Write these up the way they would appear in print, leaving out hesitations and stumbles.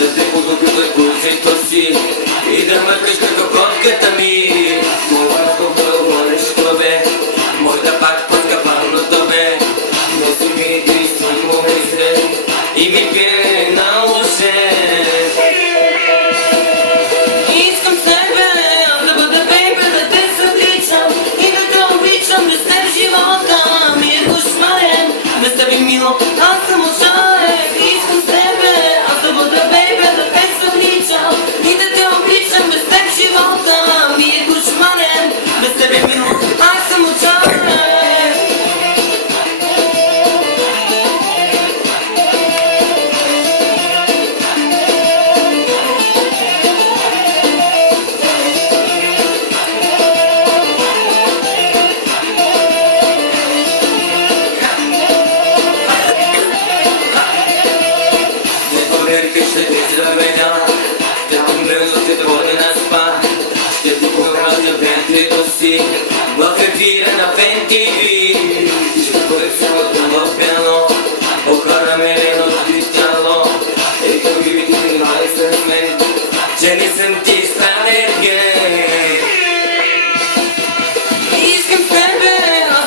Да те подобря курсито си и да мъркаш като котката ми. Моля да говориш тебе, мой да пак пъска парното бе. Носи ми единствен му мисля и ми пие на уше. Искам с тебе да бъда бейбе, да те съвличам и да те обичам. Без теб живота ми е кошмарен, без тебе мило аз съм ужален. Искам с тебе да бъда бейбе, да те съвличам и да те обичам. Без теб живота ми е кошмарен, без тебе мило аз съм ужален. Ще те заведа, ще те мръзна, ще те водя на спа, ще те поразя вентрито си в ефира на FenTV. Ще бъде цялото в пяно, окараме леното ти тяло. Ето ги ти внимай с мен, че не съм ти странен ген. Искам с тебе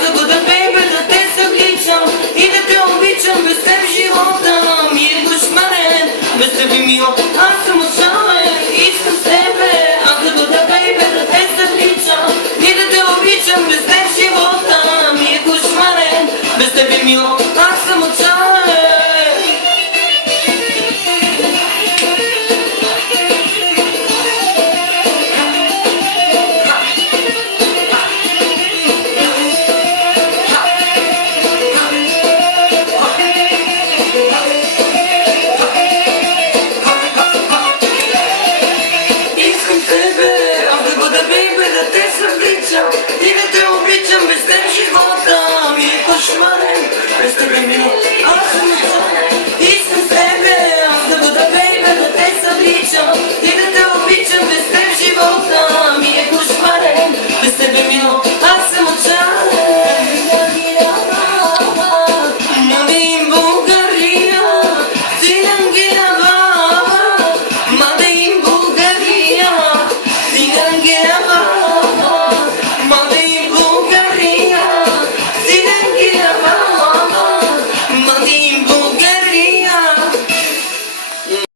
да бъда бейбе, да те съвличам и да те обичам. Без теб живота ми е кошмарен, без тебе мило аз съм ужален. Искам с тебе да бъда бейбе, да те съвличам и да те обичам. Без теб живота ми е кошмарен, без тебе мило аз съм ужален. И да те обичам, без теб живота ми е кошмарен, без тебе мило аз съм ужален.